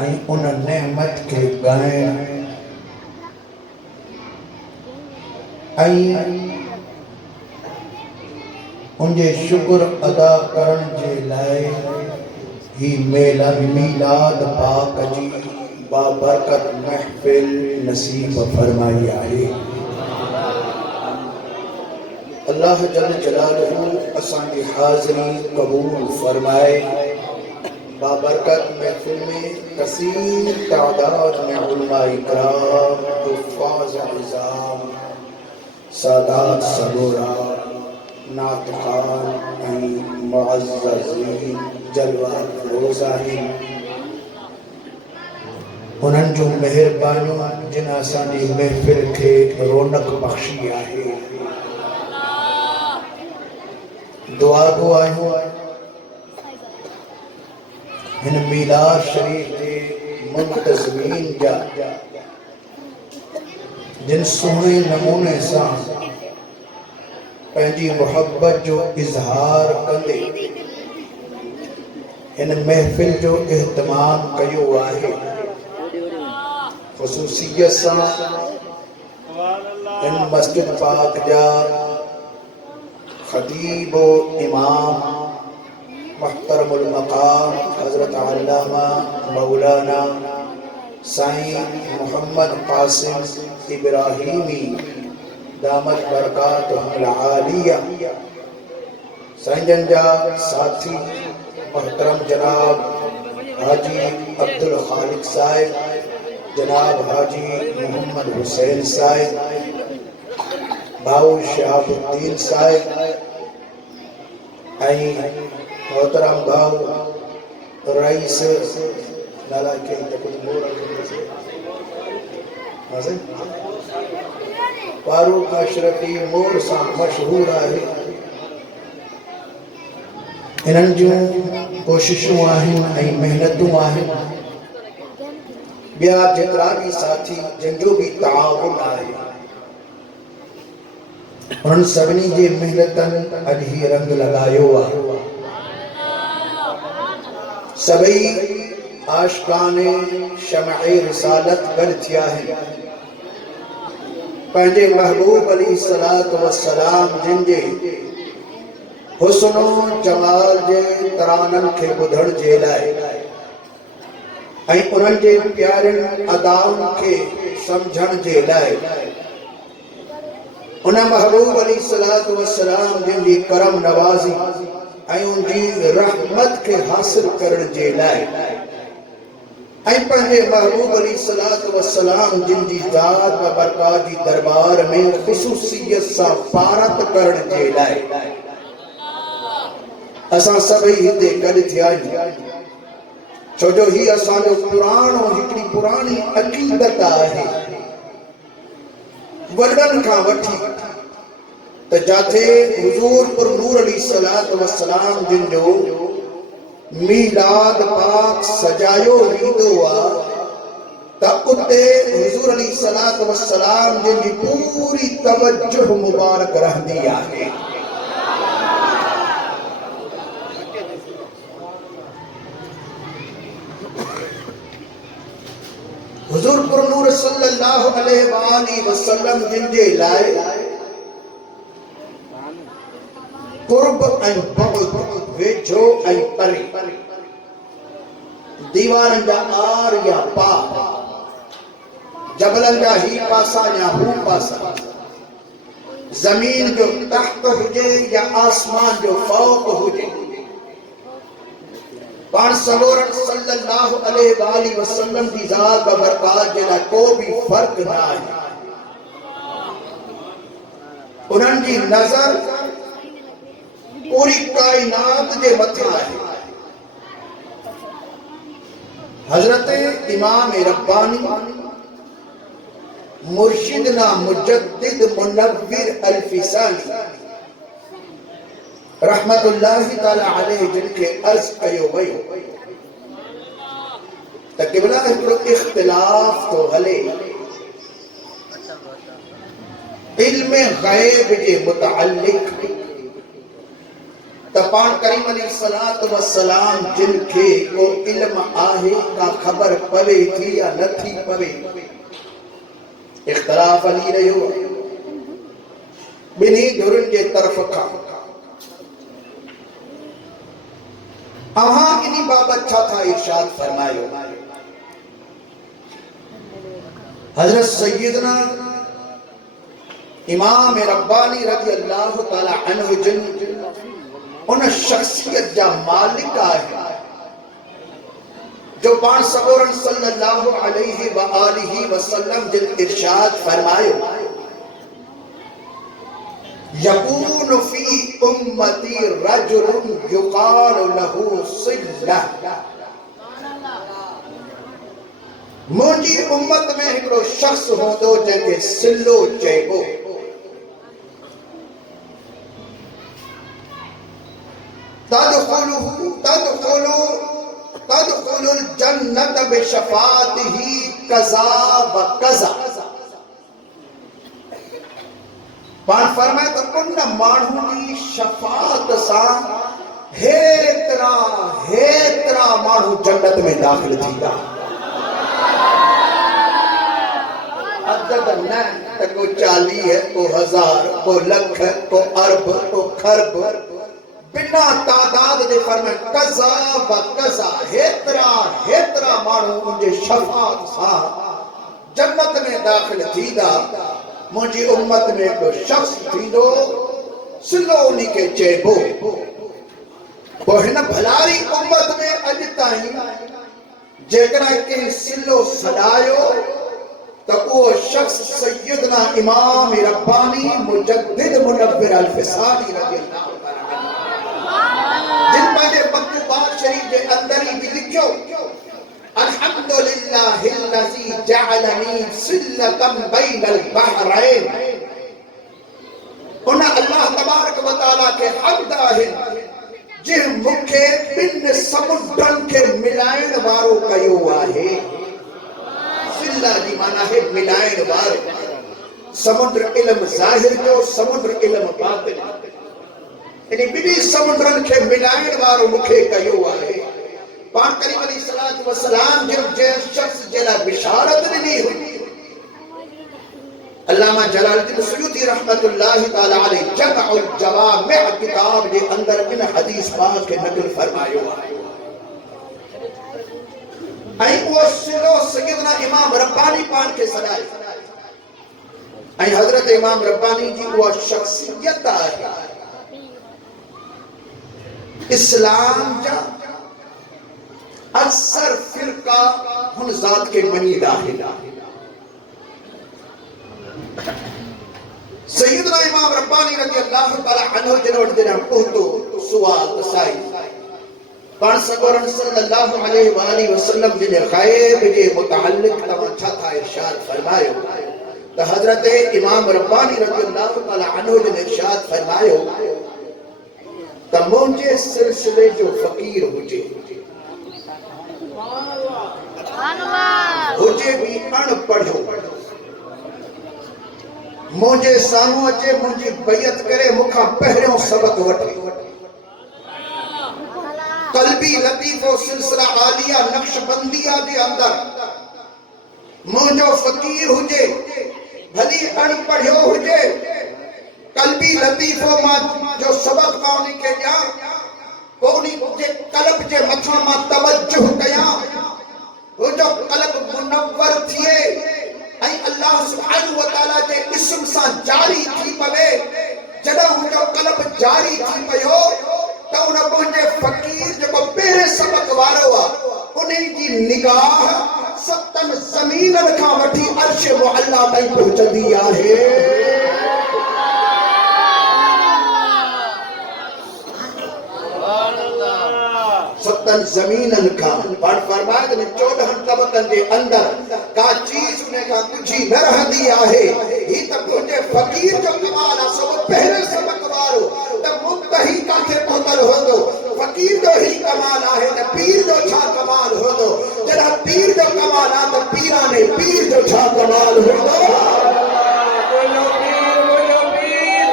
ان نعمت کے گائیں ان جے شکر ادا کرن جے لائے ہی میلاد پاک جی بابرکت محفل نصیب فرمائی آئے۔ اللہ جل جلالہ اساں کی حاضری قبول فرمائے۔ بابرکت محفل میں کثیر تعداد میں علماء اکرام، حفاظ نظام، سادات صبورا، ناطقان، معززین، جلوہ روزاہین، انہن جو مہربانیوں جن آسانی محفل کے رونق بخشی آئے۔ دعا کو آئیوں ہن میلاد شریف کے منتظمین جا جن سونے نمونے سا پہنجی محبت جو اظہار کندے ہن محفل جو اہتمام کیو آئے۔ خصوصیت سا ان مسجد پاک جا خطیب و امام محترم المقام حضرت علامہ مولانا سائیں محمد قاسم ابراہیمی دامت برکاتہ العالیہ، سائیں جنجا ساتھی محترم جناب حاجی عبدالخالق صاحب، جناب حاجی محمد حسین صاحب، بھاؤ شہاب الدین صاحب، محترم بھاؤ رئیس نالا کے فاروق اشرفی مور سا مشہور ہے۔ انہن جو کوششوں آہن محنتوں آہن بیا جترا بھی ساتھی جن جو بھی تعاون آئے انہن سبنی جے محنتن اجھی رنگ لگایو آئے۔ سبئی عاشقان شمع رسالت گل تھیا ہے پہنجے محبوب علیہ السلام جن جے حسن و جمال جے ترانن کے بدھڑ جے لائے انہن جے پیارن اداؤن کے سمجھن جے لائے انہاں محبوب علیہ السلام جن جی کرم نوازی ان جی رحمت کے حاصل کرن جے لائے پہلے محبوب علیہ السلام جن جی ذات و برکات جی دربار میں خصوصیت سا فارت کرن جے لائے اساں سبھی ہندے گل تھیا چھو جو ہی اساں جو قرآن و ہکڑی پرانی عقیدت آئے وڈن کھا وٹھی تجاتے حضور پر نور علیہ السلام جن جو میلاد پاک سجایو ریدو آ تا اتے حضور علیہ السلام جن جی پوری توجہ مبارک رہ دیا ہے۔ حضور پر نور صلی اللہ علیہ وآلہ وسلم جن جے لائے قرب این بعد ویجھو این پری دیوارن جا آر یا پا جبلن جا ہی پاسا یا ہو پاسا زمین جو تحت ہوجے یا آسمان جو فوق ہوجے پان سلورت صلی اللہ علیہ وآلہ وسلم دی ذات و برکات جنا کو بھی فرق نہ ہے انہن جی نظر پوری کائنات دے متھا ہے۔ حضرت امام ربانی مرشدنا مجدد منور الفسانی رحمت اللہ تعالی علیہ جن کے عرض کیو ویو تقبلہ اکڑو اختلاف تو ہلے علم غیب جے متعلق تا تپان کریم علیہ السلام جن کے کو علم آہے کا خبر پوے تھی یا نہ تھی پوے اختلاف علی رہے ہو بنی دھرن کے طرف کا آہاں انہی بابت چھا تھا ارشاد فرمائے حضرت سیدنا امام ربانی رضی اللہ تعالی عنہ جن ان شخصیت جا مالک ہے جو پان سبورن صلی اللہ علیہ وآلہ وسلم جن ارشاد فرمائے یکون فی امتی رجل یقال له صلہ مجھے امت میں ایک شخص ہو دو جنگے سلو چیبو تدخل الجنت بشفاعته قضا و قضا پان فرمائے تو ان مانہوں کی شفاعت سا ہیترا مانہوں جنت میں داخل تھی گا عدد نہ کو 40 ہے کو 1000 کو لکھ کو ارب کو خرب بنا تعداد دے فرمائے قضا و قضا ہیترا مانو مجھے شفاعت سا جنت میں داخل تھی دا مجھے امت میں کو شخص تھی دو سلو انہی کے چیبو وہ ہے نا بھلاری امت میں اجتائیں جیکنا کہ سلو سلائیو تو وہ شخص سیدنا امام ربانی مجدد منور الفسانی رضی اللہ جن پہلے مکتوبات شریف کے اندر ہی بھی لکھو الحمدللہ الذی جعلنی سلتا بین البحرین انہا اللہ تبارک و تعالیٰ کے حمد آہن جن مکھے بن سمندرن کے ملائن وارو کیو آہے سلہ جی مانا ہے ملائن وارو سمندر علم ظاہر جو سمندر علم باطن یعنی بنی سمندرن کے ملائن وارو مکھے کیو آئے پان کریم علیہ السلام جب جیس شخص جلا بشارت نہیں ہوئی علامہ جلال الدین سیوطی رحمت اللہ تعالی علیہ جمع الجوامع کتاب کے اندر ان حدیث پاک کے نقل فرمائے آئی وہ سلو سیدنا امام ربانی پان کے صدائے آئی حضرت امام ربانی جی وہ شخصیت آئے اسلام جا اکثر فرقہ ہن ذات کے منی داخل سیدنا امام ربانی رضی اللہ تعالی عنہ جنوٹ دینا اہدو سوال تسائی پان سگورن صلی اللہ علیہ وآلہ وسلم جنہ غیب کے متعلق تمچا تھا ارشاد فرمائے تو حضرت امام ربانی رضی اللہ تعالی عنہ جنہ ارشاد فرمائے تو مجھے سلسلے جو فقیر ہوجے ہوجے بھی ان پڑھو مجھے سانو اچے مجھے بیعت کرے مکھا پہریوں سبق وٹے قلبی لطیف و سلسلہ عالیہ نقش بندیہ دے اندر مجھو فقیر ہوجے بھلی ان پڑھو ہوجے قلبی لطیف و جو سبق ماؤنی کے جا پونی جے قلب جے مچھا ما توجہ کیا وہ جو قلب منور تھیے ائی اللہ سبحانہ وتعالی جے اسم سا جاری تھی پوے جڑا ہو جو قلب جاری تھی پیو تو انہاں پہنچے فقیر جو پہرے سبق وارو انہیں کی نگاہ ستن زمین رکھا وٹھی عرش معلا تائیں پہنچ دیا ہے ستن زمین الکان پڑھ فرمائے کہ 14 طبقن دے اندر کا چیز انہیں کا کچھ ہی نہ رہ دیا ہے ہی تک پہنچے فقیر جو کمالا سب پہلے سبق وارو تب منتہی کا کے پہتر ہو دو فقیر جو ہی کمالا ہے تو پیر جو چھا کمال ہو دو جنہ پیر جو کمالا تو پیرانے پیر جو چھا کمال ہو دو بولو پیر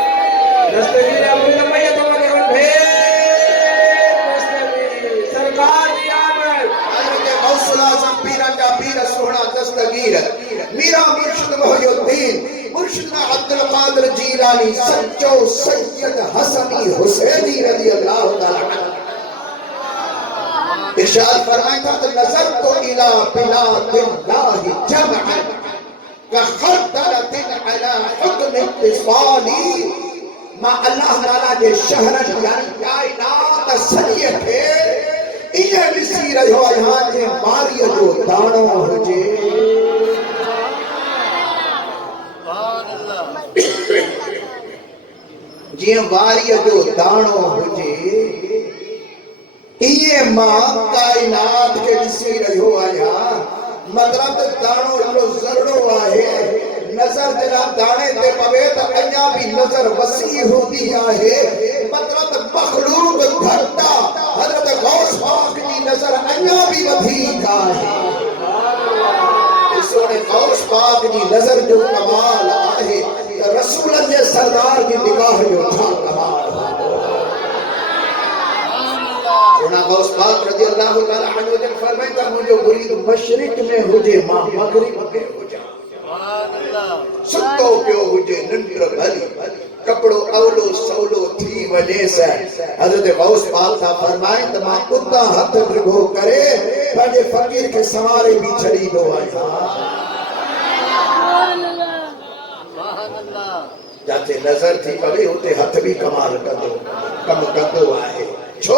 رستے جیلہ مجھے میت ہوگا کہ ہم بھیر سونا دستگیر میرا مرشد محی الدین مرشدنا عبد القادر جیلانی سچو سید حسنی حسینی رضی اللہ تعالی عنہ ارشاد فرمائے تھا نظر کو الى بلاد اللہ جمعا کخردلت علی حکم اتصالی ما اللہ تعالیٰ جے شہرن یعنی کائنات سنیت ہے یہ بسی رہو یہاں جے ماری جو دانو ہو جے جی ماری جو دانو ہو جے یہ ماں کائنات کے بسی رہو یہاں مطلب دانو جو ضرورو آئے نظر جنا دانے تے پوے تا انیا بھی نظر وسیع ہوتی ہے مطلب مخلوق گھٹا حضرت غوث پاک کی نظر انیا بھی ودھیک ہے سونے غوث پاک کی نظر جو کمال آئے رسول اللہ سردار کی نگاہ جو تھا کمال سونا غوث پاک رضی اللہ تعالیٰ عنہ جب فرمائے تا مجھے مرید مشرق میں ہو جے ماں مغرب میں ہو جا ستو پیو ہوجے نندر بھلی کپڑو اولو سولو تھی وجہ سے حضرت غوث پاک تھا فرمائیں تمام کتا ہاتھ رگو کرے پڑے فقیر کے سوارے بھی چھڑی دو جاتے نظر تھی پڑے ہوتے ہاتھ بھی کمال کر دو کم کر دو آئے چھو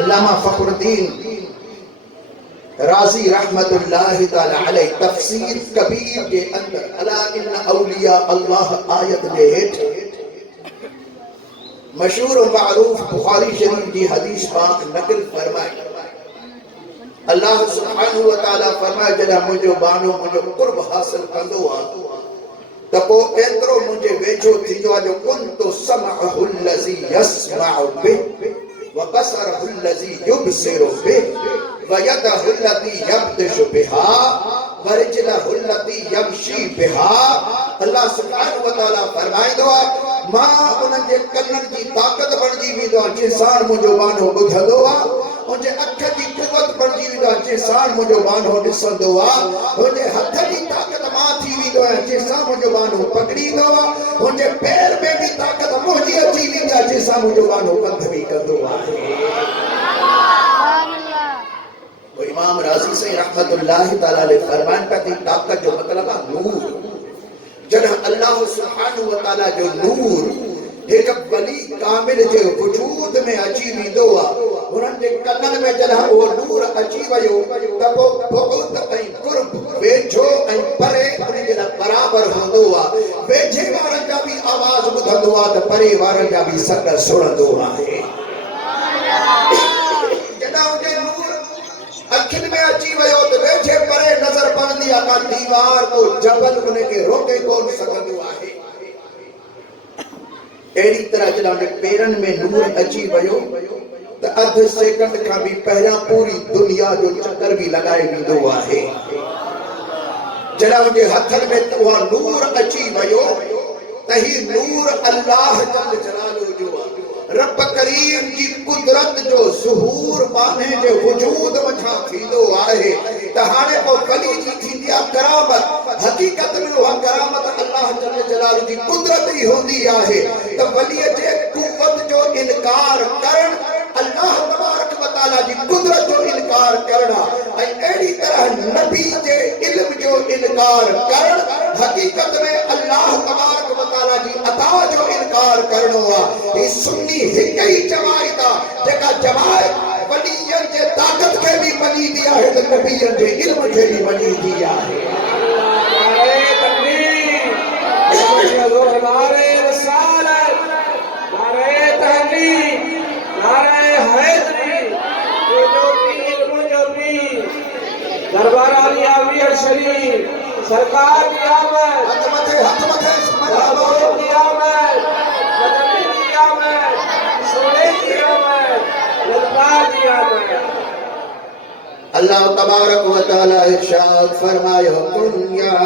علامہ فخر الدین راضی رحمت اللہ تعالی علیہ تفسیر کبیر کے اندر الا ان اولیاء اللہ آیت لیٹ مشہور و معروف بخاری شریف کی حدیث پاک نقل فرمائے اللہ سبحانہ وتعالی فرمائے جڑا مجھو بانو مجھو قرب حاصل کندو تپو ایترو مجھے ویچو تھی جو کنتو سمعہ الذی یسمع بہ وبصرہ الذی یبصر بہ وَيَدَهُ الَّتِي يَبْدِشُ بِهَا وَرِجْلَهُ الَّتِي يَمْشِي بِهَا اللہ سبحانہ وتعالی فرمائے دعا ماں انہاں جے کنن کی طاقت بڑھ جی بھی دعا جنسان مجھو بانو بدھ دعا ان جے اکھ کی قوت بڑھ جی بھی دعا جنسان مجھو بانو نسن دعا ان جے ہتھ کی طاقت ماں تھی بھی دعا جنسان مجھو بانو پکڑی دعا ان جے پیر میں بھی طاقت مجھے اچھی بھی دعا جنسان مجھو بانو بندھ بھی کر دعا تو امام راضی سے رحمت اللہ تعالیٰ علیہ فرمان کا دی طاقت جو مطلب نور جنہ اللہ سبحانہ وتعالی جو نور ایک ولی کامل جو وجود میں اچھی بھی دعا انہوں نے کنن میں جنہ وہ نور اچھی ویو تب وہ بہت این قرب ویجھو این پرے انہیں جنہ برابر ہو دعا ویجھے وارن جا بھی آواز بدھ دعا تو پرے وارن جا بھی سکر سڑ دعا ہے جنہ انہیں نور اکھن میں اچھی ویو تو ویجھے پرے نظر پڑھ دیا کا دیوار کو جبل انہیں کے روکے کون سکندو آئے ایڈی طرح جنہوں نے پیرن میں نور اچھی ویو تو ادھ سیکنڈ کا بھی پہلا پوری دنیا جو چکر بھی لگائے بھی دو آئے جنہوں نے ہتھر میں وہ نور اچھی ویو تہی نور اللہ جل جلالو جو رب کریم کی قدرت جو ظہور بانے جو وجود وجہ تھی دو آئے تہانے کو ولی جی تھی دیا کرامت حقیقت میں وہ کرامت اللہ جل جلالہ کی قدرت ہی ہوندی آئے تو ولی جے قوت جو انکار کرن اللہ تبارک و تعالیٰ جی قدرت جو انکار کرنا ایڑی طرح نبی جے علم جو انکار کرن حقیقت میں اللہ تبارک و تعالیٰ جی عطا جو انکار کرنا یہ سنی ہی جماعی تا جگہ جماعی ولیین جے طاقت کے بھی منی دیا ہے تو نبیین جے علم کے بھی منی دیا ہے نعرہ تکبیر نعرہ رسالت نعرہ تحقیق نعرہ حیدری مجھو پیر دربار علی امیر شریف سرکار کی آمد ہاتھ متھے مرحبا کی آمد مدنی کی آمد سونے کی آمد للکار کی آمد اللہ تبارک و تعالی ارشاد فرمائے کن یا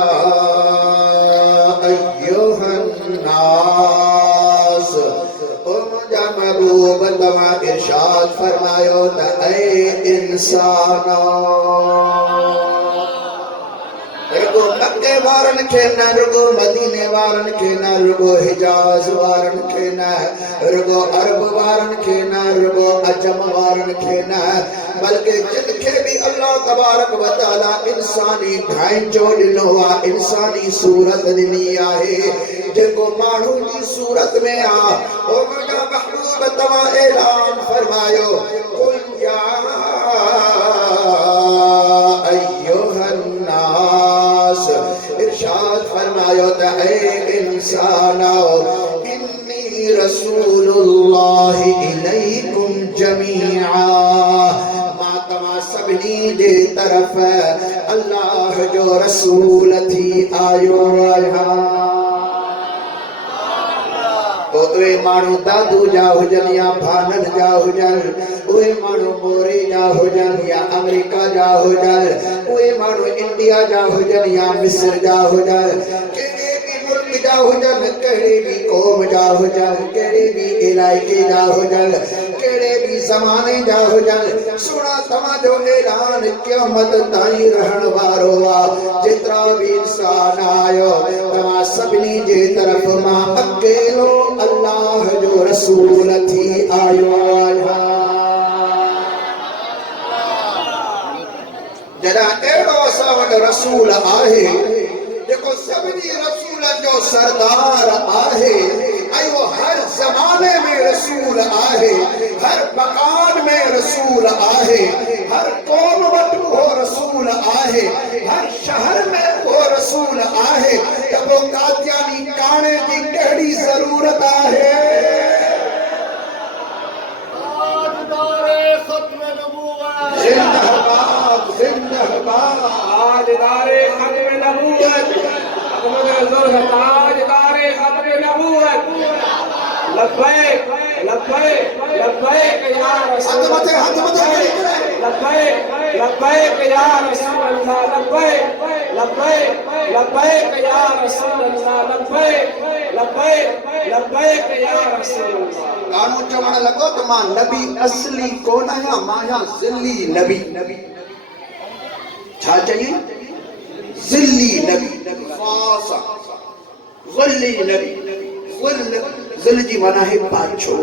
ایوہ الناس جا محبوب تما ارشاد فرمایو تا اے انسانا رگو مکے وارن کے نہ رگو مدینے وارن کے نہ رگو حجاز وارن کے نہ رگو عرب وارن کے نہ رگو عجم وارن کے نہ بلکہ جن کے بھی اللہ تبارک و تعالی انسانی ڈھائیں جو ڈنوا انسانی صورت دنی آئے جن کو مانو کی صورت میں او مجھا محبوب تما اعلان فرمایو قل یا ایوہ الناس ارشاد فرمایو تا اے انسانو انی رسول اللہ الیکم جمیعا ما تما سبنی دے طرف اللہ جو رسول تھی آیو آیا تو اوے مانو دادو جا ہو جن یا بھانن جا ہو جن اوے مانو مورے جا ہو جن یا امریکہ جا ہو جن اوے مانو انڈیا جا ہو جن یا مصر جا ہو جن کہڑے بھی ملک جا ہو جن کہڑے بھی قوم جا ہو جن کہڑے بھی علاقے جا ہو جن کہڑے بھی زمانے جا ہو جن سنا تما جو اعلان قیامت تائیں رہن وارو جترا بھی انسان آیو تما سبنی جے طرف ماں اکیلو اللہ جو رسول تھی آیو آیا جنا ایڑو ساوٹ رسول آہے دیکھو سبنی رسول جو سردار آہے ایو ہر زمانے میں رسول آہے ہر مکان میں رسول آہے ہر قوم وٹو ہو رسول آہے ہر شہر میں وہ رسول آہے جب وہ قادیانی کانے کی کہڑی ضرورت آہے تاجدار ختم نبوت زندہ باد زندہ باد تاجدار ختم نبوت تاجدار ختم نبوت لبیک لبیک لبیک یا رسول اللہ لبیک لبیک یا رسول اللہ لبیک لبیک لبیک یا رسول اللہ لبیک لبیک لبیک یا رسول اللہ گانو چوڑ لگو تو ماں نبی اصلی کون ہے ماں ذلی نبی چھا چاہیے ذلی نبی فاسا ذلی نبی ذل جی مانا ہے پاچھو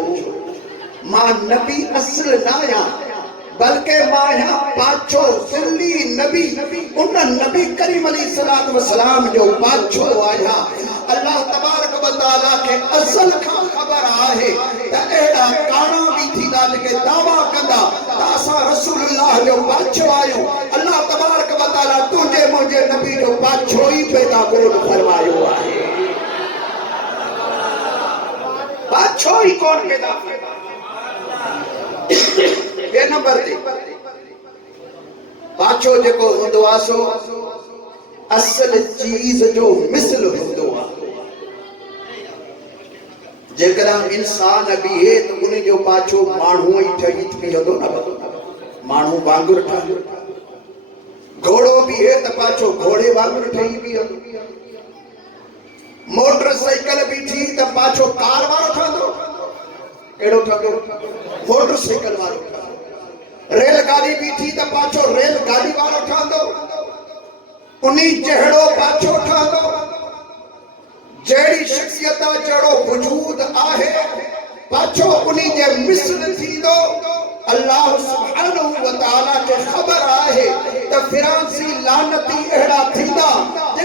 ماں نبی اصل نایا بلکہ ماں یہاں پاچھو ذلی نبی انہاں نبی کریم علیہ السلام جو پاچھو آیا اللہ تبارک و تعالیٰ کے اصل کا خبر آئے تا ایڑا کانا بھی تھی دا لکے دعویٰ کندہ تاسا رسول اللہ جو پاچھو آئیو اللہ تبارک و تعالیٰ تجھے مجھے نبی جو پاچھو ہی پیدا کون فرمائیو آئے پاچھو ہی کون پیدا یہ نمبر دی پاچھو جے کو ہندو آسو اصل چیز جو مثل ہندو آسو جے کرام انسان ابھی ہے تو انہیں جو پاچھو مانہوں ہی ٹھہیت بھی ہدو نہ مانہوں بانگر ٹھہیت گھوڑوں بھی ہے تو پاچھو گھوڑے بانگر ٹھہیت بھی ہدو موٹر سائیکل بھی تھی تو پاچھو کار بارو ٹھا دو ایڑو ٹھا دو موٹر سائیکل بارو ٹھا دو ریل گاڑی بھی تھی تو پاچھو ریل گاڑی بارو ٹھا دو انہیں جہڑو پاچھو ٹھا دو جیڑی شخصیتہ جڑو وجود آہے پاچھو انہیں جے مثل تھی دو اللہ سبحانہ وتعالیٰ کے خبر آہے تا فرانسی لانتی اہڑا تھی دا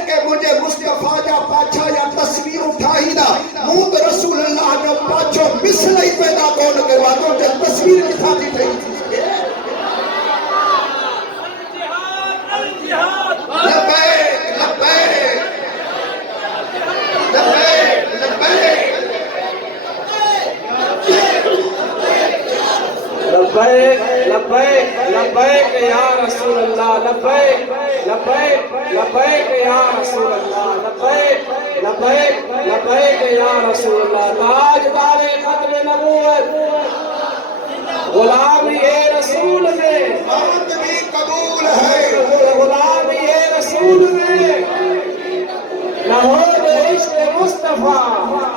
جے مجھے مصطفیٰ جا پاچھا یا تصویر اٹھائی دا مود رسول اللہ جو پاچھو مثل ہی پیدا کون کے بعدوں جے تصویر کھا دی تھی لبیک لبیک لبیک لبیک لبیک یا رسول اللہ لبیک لبیک لبیک یا رسول اللہ لبیک لبیک لبیک یا رسول اللہ تاجدار ختم نبوت غلامی رسول میں بات بھی قبول ہے غلامی رسول میں نہود عشق مصطفیٰ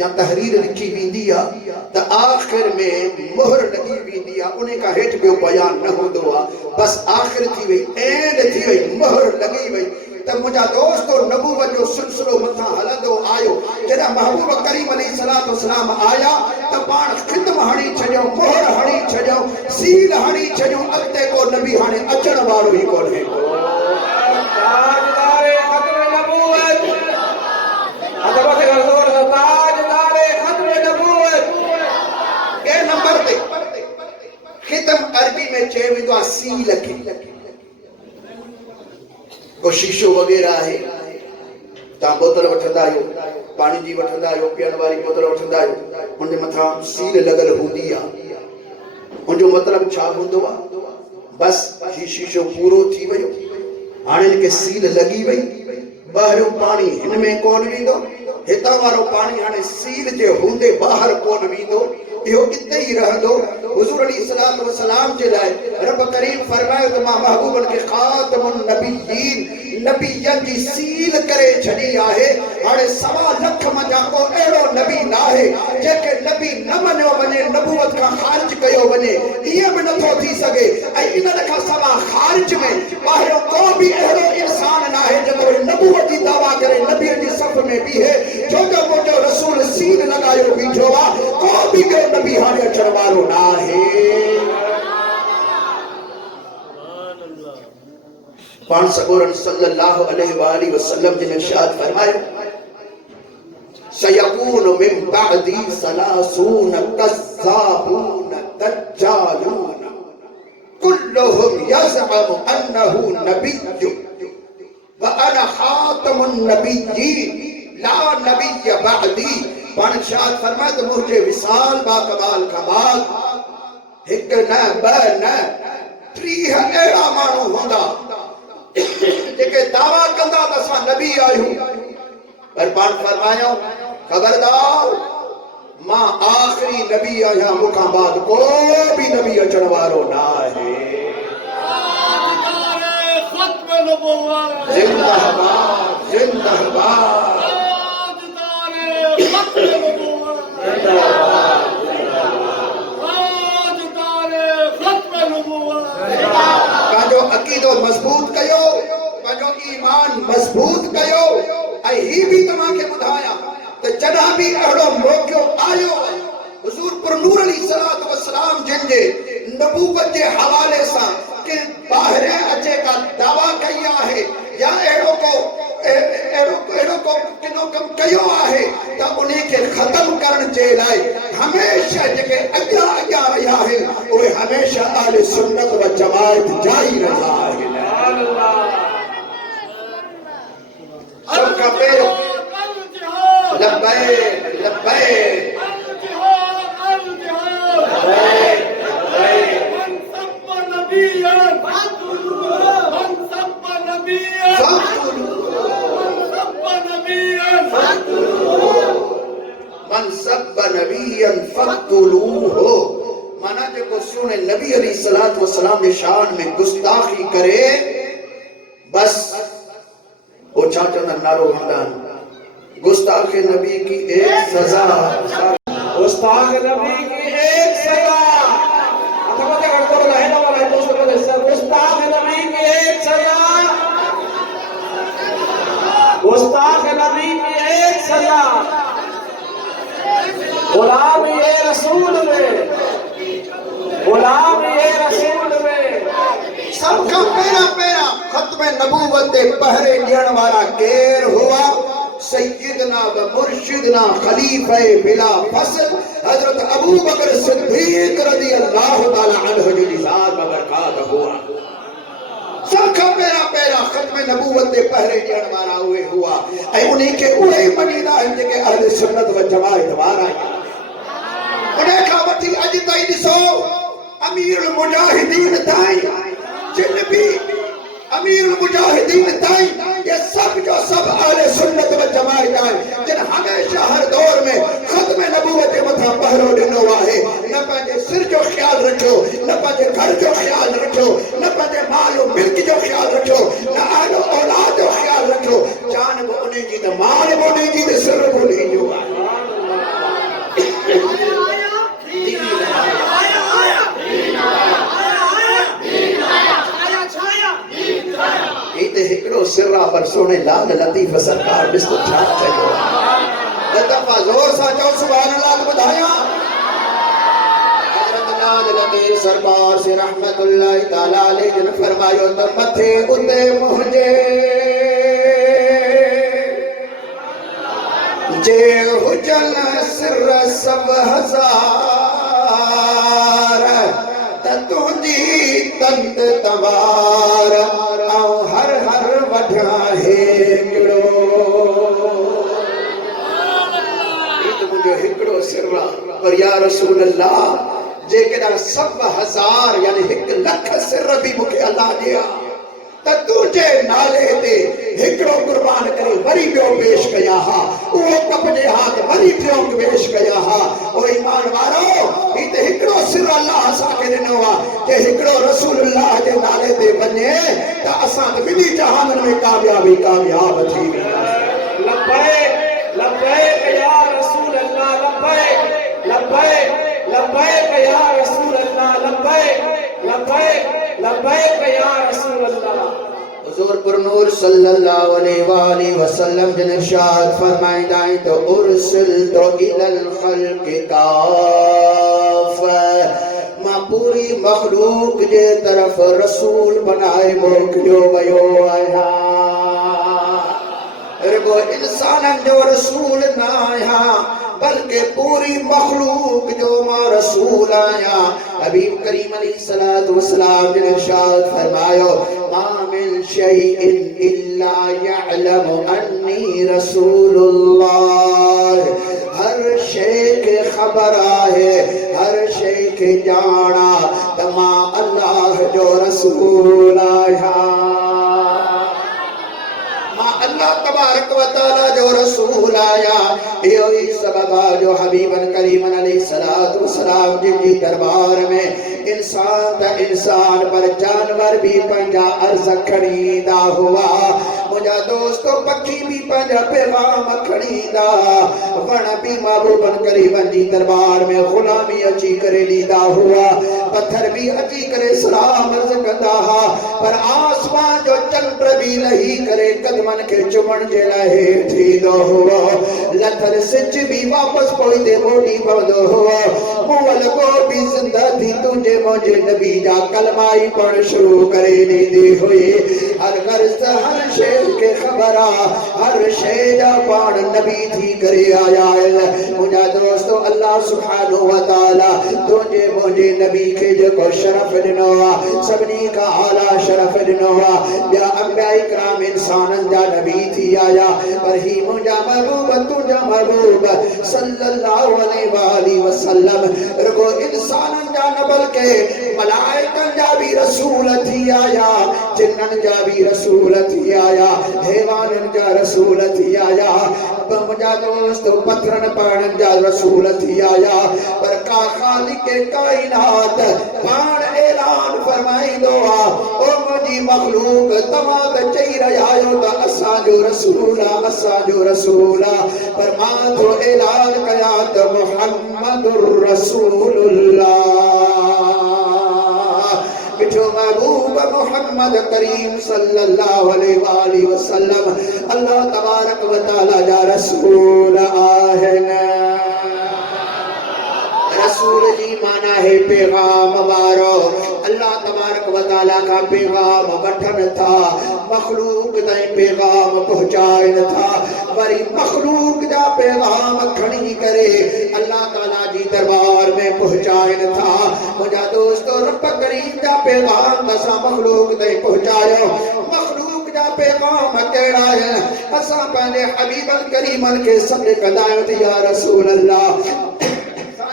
یا تحریر لکھی ویندی تا آخر میں مہر لگی ویندی انہیں کا ہیٹ پہ بیان نہ ہو دعا بس آخر تھی وئی اینڈ تھی وئی مہر لگی وئی تا مجھا دوستو نبوت جو سلسلو متھا ہلندو آیو جنہ محبوب کریم علیہ السلام آیا تا پان ختم ہنی چھجو مہر honey Chhajju cell honey Chhajju اگتے کو نبی ہانے اچن وارو ہی کون ہے تاجدار ختم نبوت عظمت حضور تاجدار ختم نبوت اے نمبر تے ختم عربی میں چیوی دعا سیل کی کو شیشو وغیرہ ہے تا بوتل وٹھندا آیو پانی جی وٹھندا آیو پیان واری بوتل وٹھندا آیو ان دے متھا سیل لگل ہوندی ان جو مطلب چھا ہوندو بس ہی شیشو پورو تھی ویو ہانے ان کے سیل لگی وئی باہرو پانی ہن میں کون ویندو ہتا وارو پانی ہانے سیل جے ہوندے باہر کون ویندو یہ کتے ہی رہندو حضور علیہ السلام جے لائے رب کریم فرمائے تو ماں محبوبن کے خاتم النبیین نبیین کی سیل کرے چھنی آہے ہاڑے سوا لکھ مجا کو ایڑو نبی نہ ہے جے کہ نبی نہ منو بنے نبوت کا خارج کیو بنے یہ بھی نہ تھو تھی سگے این رکھا سوا خارج میں باہروں کو بھی ایڑو انسان نہ ہے جب وہ نبوت کی دعویٰ کرے نبی کی صف میں بھی ہے جو جو رسول سیل لگایو بھی جوا کو بھی گئے نبی ہانے چروارو نہ ہے پان سگورن صلی اللہ علیہ وآلہ وسلم جن ارشاد فرمائے سیکون من بعدی سلاسون کذابون دجالون کلہم یزعم انہو نبی وانا خاتم النبیین لا نبی بعدی پان ارشاد فرمائے تو مجھے وصال با کمال کمال ایک نہ با نہ تریہ ایڑا مانو ہوندا جیکے دعویٰ کندہ دسا نبی آئیوں پر پان فرمائیوں خبردار ماں آخری نبی آیا مکان بعد کو بھی نبی اچھنوارو نہ ہے ختم نبوت زندہ باد زندہ باد ختم نبوت ختم نبوت جو عقیدو مضبوط کیو جو ایمان مضبوط کیو ہی بھی تمام کے بدھایا تو جنہ بھی اڑو موقعو آئیو حضور پر نور علیہ السلام جن جے نبوت جے حوالے سا کہ باہر اچے کا دعویٰ کیا ہے یا ایڑو کو کنو کم کیو آئے تا انہیں کے ختم کرن چے لائے ہمیشہ جگہ اگیا رہا ہے وہ ہمیشہ آل سنت و جماعت جائی رہا ہے سب کا پیرو لبائے لبائے من سب نبیاً من سب نبیاً من سب نبیاً فقتلوہ مانا جو کو سنے نبی علیہ السلام نے شان میں گستاخی کرے بس وہ چاچا نارو ہندان گستاخ نبی کی ایک سزا گستاخ نبی کی ایک سزا گستاخ نبی کی ایک سزا گستاخ نبی کی ایک سزا غلام یہ رسول میں غلام یہ رسول میں سب کا پیرا پیرا ختم نبوت پہرے ڈیڑ والا کیر ہوا سیدنا و مرشدنا خلیفہ بلا فصل حضرت ابو بکر صدیق رضی اللہ تعالی عنہ جو نظام برکات ہوا سب کا پیرا پیرا ختم نبوت پہرے ڈیڑ والا ہوئے ہوا اے انہیں کے اوڑے مدینہ ہندے کے اہل سنت و جماعت وارا انہیں کا وٹی اج تائی دسو امیر المجاہدین تائی جن بھی امیر المجاہدین تائی یہ سب جو سب اہل سنت و جماعت آئے جن ہمیشہ ہر دور میں ختم نبوت متھا پہرو ڈنو ہے نہ پہنچے سر جو خیال رکھو نہ پہنچے گھر جو خیال رکھو نہ پہنچے مال و ملک جو خیال رکھو نہ اہل و اولاد جو خیال رکھو جان وہ انہیں جی مال وہ انہیں جی سر وہ نہیں جو ایتے ہکڑو سرہ پر سونے لال لطیف سرکار بستو چھا چاہیو دفعہ زور سا چاہو سبحان اللہ کو بدھایا حضرت لال لطیف سرکار سے رحمت اللہ تعالیٰ علیہ جن فرمائیو تو متھے اتے مہجے جے حجن سر سب ہزار تتو جی تنت توار آؤ ہر ہر وڈھا ہے کڑو یہ تو مجھے ہکڑو سرہ پر یا رسول اللہ جے کدھا سب ہزار یعنی 1 لکھ سر بھی مکھے اللہ دیا تا تجھے نالے دے ہکڑو قربان کرے وری بیو پیش کیا ہا وہ کپڑے ہاتھ وری بیو پیش کیا ہا او ایمان وارو ایتے ہکڑو سر اللہ سا کے دنوا کہ ہکڑو رسول اللہ دے نالے دے بنے تا اساں ملی جہان میں کامیابی کامیاب تھی لبیک لبیک یا رسول اللہ لبیک لبیک لبیک یا رسول اللہ لبیک لبیک لبیک یا رسول اللہ حضور پر نور صلی اللہ علیہ وآلہ وسلم جن ارشاد فرمائیں دائیں تو ارسلت الى الخلق کاف ماں پوری مخلوق جے طرف رسول بنائے موکلو ویو آیا رگو انسانن جو رسول نہ آیا بلکہ پوری مخلوق جو ماں رسول آیا حبیب کریم علیہ السلام نے ارشاد فرمایا ما من شیء الا یعلم انی رسول اللہ ہر شے کے خبر آئے ہر شے کے جانا تما اللہ جو رسول آیا اللہ تبارک و تعالی جو رسول آیا یہی سبب جو حبیبن کریمن علیہ السلام جن کی دربار میں انسان تا انسان پر جانور بھی پنجا عرض کھڑیدہ ہوا مجھا دوستو پکھی بھی پنجا پیغام کھڑیدہ ون بھی محبوبن کریمن جی دربار میں غلامی اچھی کرے لیدہ ہوا پتھر بھی اچھی کرے سلام عرض کندہ پر آسمان جو چندر بھی لہی کرے قدمن کے چمن جے لہے تھی دو ہوا لتھر سچ بھی واپس پوئی دے موٹی بودو ہوا مول کو بھی زندہ تھی تجھے مجھے نبی جا کلمائی پڑھ شروع کرے نہیں دی ہوئی ہر غرض ہر شیر کے خبرہ ہر شیدہ پاڑ نبی تھی کرے آیا ہے مجھا دوستو اللہ سبحانہ وتعالی تجھے مجھے نبی کے جو کو شرف دنوا سبنی کا اعلیٰ شرف دنوا یا انبیاء اکرام انسانن جا نبی تھی آیا پر ہی مجھا محبوب تجھا محبوب صلی اللہ علیہ وآلہ وسلم رکو انسانن جا نبل کے ملائکن جا بھی رسول تھی آیا جنن جا بھی رسول تھی آیا حیوانن جا رسول تھی آیا مجھا دوستو پتھرن پاڑن جا رسول تھی آیا پر کا خالق کائنات پاڑ اعلان فرمائی دعا او مجھے مخلوق تمام چاہی رہا ہو تو اسا جو رسولہ پر ماں تو اعلان کیا تو محمد الرسول اللہ بچو محبوب محمد کریم صلی اللہ علیہ وآلہ وسلم اللہ تبارک و تعالی جا رسول آہنا رسول جی مانا ہے پیغام وارو اللہ تبارک و تعالیٰ کا پیغام بٹھن تھا مخلوق دائیں پیغام پہنچائن تھا وری مخلوق جا پیغام کھڑی کرے اللہ تعالیٰ جی دربار میں پہنچائن تھا مجھا دوستو رب کریم جا پیغام تسا مخلوق دائیں پہنچائن مخلوق جا پیغام کیڑا ہے اسا پہلے حبیب الکریمن کے صدق دائیں یا رسول اللہ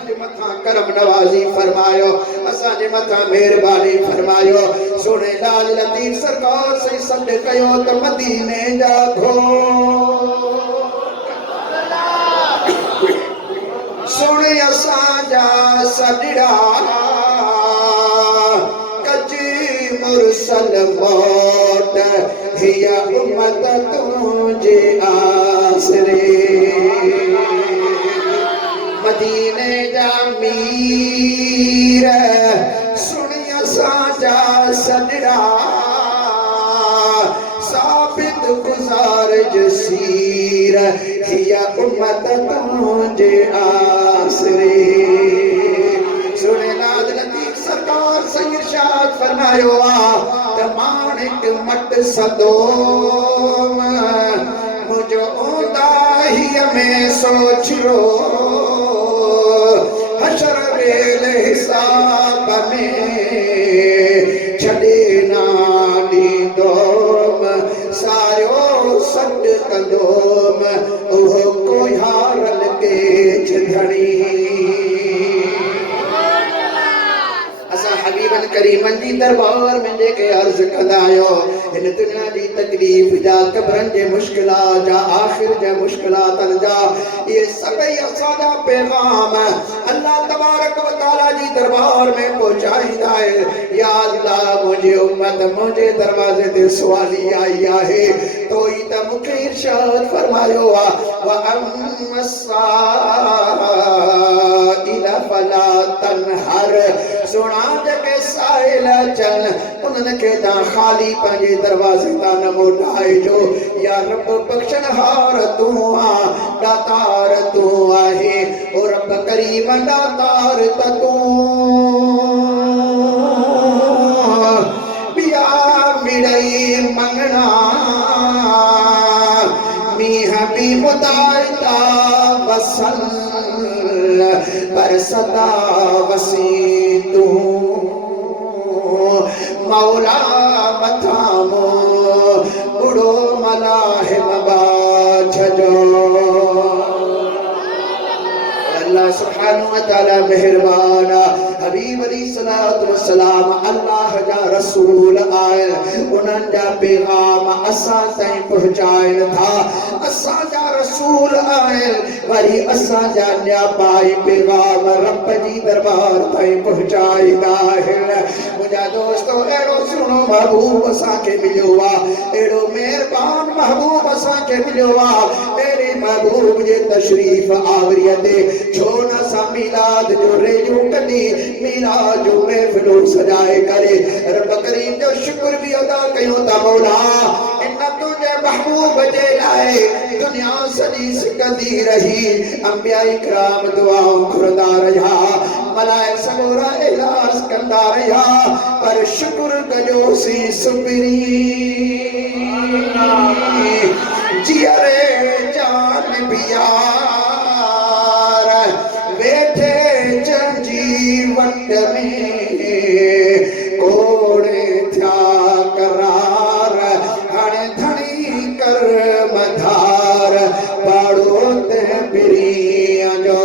متھا کرم نوازی فرمایو اسا جے متھا مہربانی فرمایو سونے لال لطیف سرکار سے سد کیو تو مدینے جا گھو سونے اسا جا سڈڑا کجی مرسل موت ہی امت تجھے آسرے مدینے جا میر سنیا ساجا سجڑا جسیر ہیا امت تانجے آسرے سونے ناد لطیف سرکار سنگ ارشاد فرمایو مانک مٹ صدوم مجھو اوندا ہی میں سوچ رو حشر ویل حساب میں چھڑے نالی دوم ساریو سٹ قدوم اوہ کوئی ہارل کے چھڑی حبیبن کریمن جی دربار میں جے کے عرض کدایو ان دنیا دی تکلیف جا قبرن جے مشکلات جا آخر جے مشکلاتن جا یہ سبھی اسادا پیغام اللہ تبارک و تعالی جی دربار میں پہنچائی دائے یا اللہ مجھے امت مجھے دروازے دے سوالی آئی ہے تو ہی تا مکہ ارشاد فرمایو وَأَمَّ السَّائِلَ فَلَا تَنْهَرْ سونا جگہ سائل چل انہوں کے دا خالی پنجے دروازے تا نموٹائے جو یا رب بخشن ہار تو داتار تو آئے او رب کریم داتار تو بیا میڑئی منگنا میہ بھی مدائتا وصل پر صدا وسیع تو مولا متھامو اڑو ملاحم باچھ جو اللہ سبحانہ وتعالی مہربانا حبیب علیہ السلام اللہ جا رسول آئے انہاں جا پیغام اساں تائیں پہنچائن تھا اساں جا رسول آئے وری اساں جا نیا پائی پیغام رب جی دربار تائیں پہنچائی داہل مجھا دوستو ایڑو سنو محبوب اساں کے ملوا ایڑو مہربان محبوب اساں کے ملوا میرے محبوب جے تشریف آوریتے چھونا سا میلاد جو ریجو کدی میلاد جو محفلوں سجائے کرے رب کریم جو شکر بھی ادا کیوں تا مولا انہا تجھے محبوب جے لائے دنیا سجی سکتی رہی انبیاء اکرام دعاؤں کھردہ رہا ملائک سبورا احلاس کندہ رہا پر شکر کجو سی سپری جیرے جان بیار بیٹھے جنجی وقت میں کوڑے تھیا قرار ہن دھنی کر مدھار پاڑو تے بریاں جو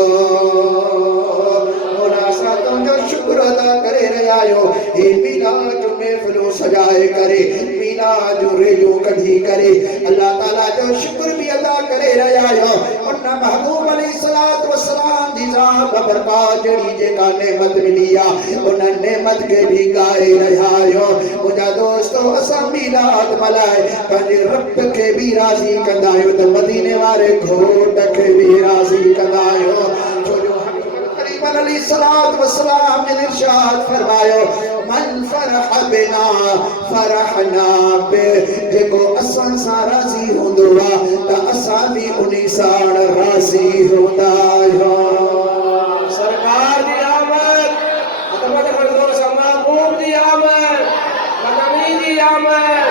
مناسبتوں جو شکر ادا کرے رہایو یہ میلاد جو محفلوں سجائے کرے میلاد جو ریلو کدھی کرے اللہ تعالیٰ جو شکر بھی ادا کرے رہایو انہا محبوب علیہ السلام دی ذات برکات جڑی جے کا نعمت ملیا انہا نعمت کے بھی گائے رہایو مجھا دوستو اسا میلاد ملائے پنجے رب کے بھی راضی کندائیو تو مدینے والے گھوٹ کے بھی راضی کندائیو جو قریباً علیہ السلام نے ارشاد فرمایو من فرح بنا فرحنا بے جگو اسان سا راضی ہوندوا تا اسان بھی انہی ساڑ راضی ہوندا سرکار دی آمد مطمئن حضور محبوب دی آمد مدنی دی آمد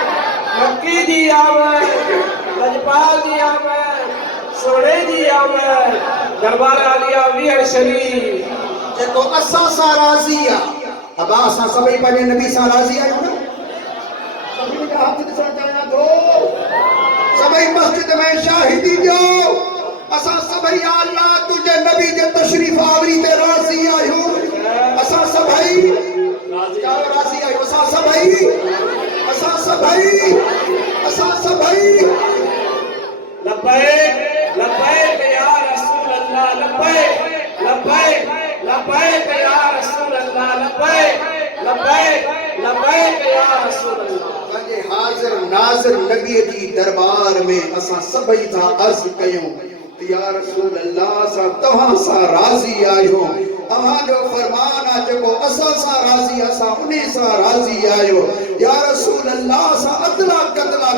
مکی دی آمد لجپال دی آمد سوڑے دی آمد دربار عالیہ ویر شریف جگو اسان سا راضی اب آسان سبھی پہلے نبی سا راضی آئے ہونا سبھی میں ہاتھ دسا چاہنا دو سبھی مسجد میں شاہدی جو اسان سبھی اللہ تجھے نبی جے تشریف آوری تے راضی آئے ہو اسان سبھی راضی آئے ہو اسان سبھی لبیک لبیک یا رسول اللہ لبیک لبیک لبیک یا رسول اللہ لبیک لبیک لبیک یا رسول اللہ حاضر ناظر نبی دی دربار میں اسا سبھی تھا عرض کیوں یا رسول اللہ سا تہاں سا راضی آئیو تہاں جو فرمانا جگو اسا سا راضی اسا انہیں سا راضی آئیو یا رسول اللہ سا ادلا قتلا